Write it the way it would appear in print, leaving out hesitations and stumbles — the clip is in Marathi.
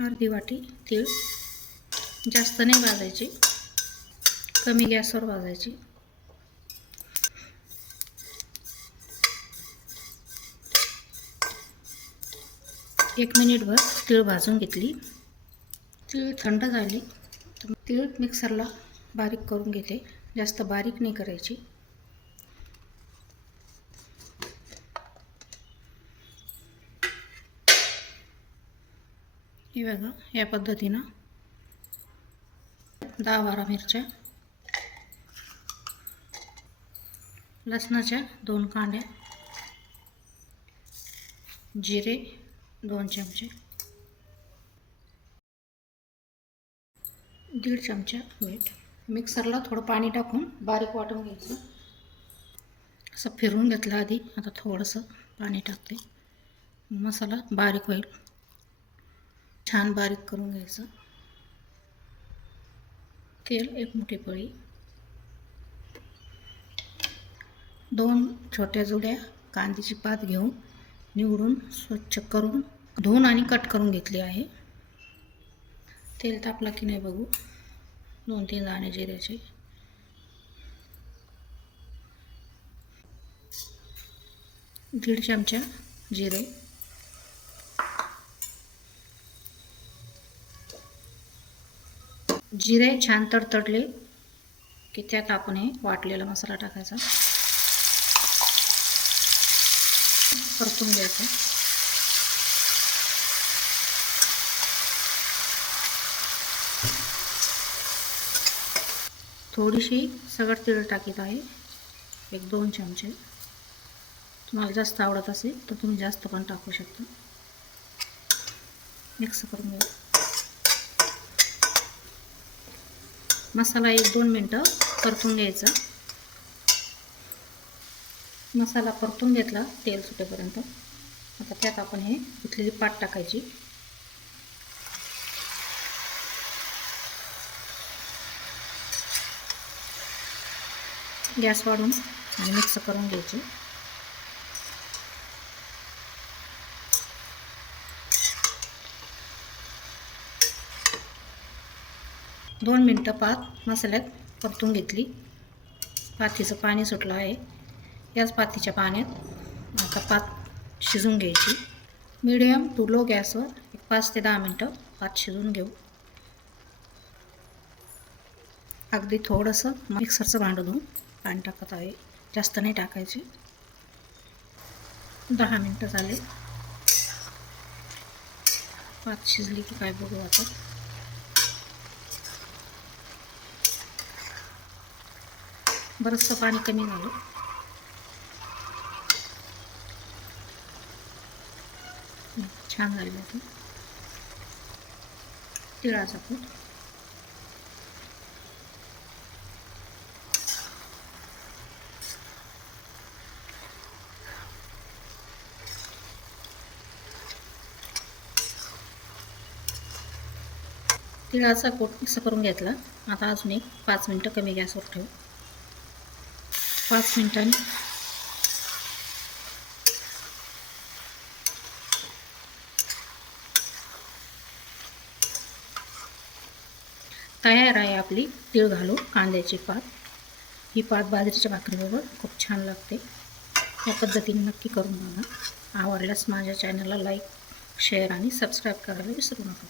अर्धी वाटी तीळ, जास्त नाही भाजायची, कमी गॅसवर भाजायची. एक मिनिटभर तीळ भाजून घेतली. तीळ थंड झाली तर तीळ मिक्सरला बारीक करून घेते. जास्त बारीक नाही करायची. हे बघा, या पद्धतीनं 10-12 मिरच्या, लसणाच्या 2 कांड्या, जिरे 2 चमचे, 1.5 चमचा मीठ. मिक्सरला थोडं पाणी टाकून बारीक वाटून घ्यायचं. असं फिरवून घेतलं आधी. आता थोडंसं पाणी टाकते, मसाला बारीक होईल. छान बारीक करून घ्यायचं. तेल 1 मोठी पळी, 2 छोट्या जुड्या कांद्याची पात घेऊन निवडून स्वच्छ करून धुवून आणि कट करून घेतली आहे. तेल तापलं की नाही बघू. 2-3 दाणे जिऱ्याचे, 1.5 चमचा जिरे, जिरे छान तडतडले की त्यात आपण हे वाटलेला मसाला टाकायचा, परतून घ्यायचा. थोडीशी सगळं तीळ टाकीत आहे, 1-2 चमचे. तुम्हाला जास्त आवडत असेल तर तुम्ही जास्त पण टाकू शकता. मिक्स करून घ्या. मसाला 1-2 मिनटं परतून घ्यायचा. मसाला परतून घेतला तेल सुटेपर्यंत. आता त्यात आपण हे उतलेली पात टाकायची. गॅस वाढवून आणि मिक्स करून घ्यायचे. दोन मिनटं पात मसाल्यात परतून घेतली. पातीचं पाणी सुटलं आहे. याच पातीच्या पाण्यात आता पात शिजून घ्यायची. मीडियम टू लो गॅसवर 5 ते 10 मिनटं पात शिजून घेऊ. अगदी थोडंसं मिक्सरचं भांडं धुवून पाणी टाकत आहे, जास्त नाही टाकायचे. 10 मिनटं झाले. पात शिजली की काय बघू आता. बरंचसं पाणी कमी झालं. छान झालं होतं. तिळाचा कूट, तिळाचा कूट मिक्स करून घेतला. आता अजून 5 मिनटं कमी गॅसवर ठेवू. 5 मिनिटांनी तयार आहे आपली तीळ घालून कांद्याची पात. ही पात बाजरीच्या भाकरीबरोबर खूप छान लागते. या पद्धतीने नक्की करून बघा. आवडल्यास माझ्या चॅनलला लाईक, शेअर आणि सबस्क्राईब करायला विसरू नका.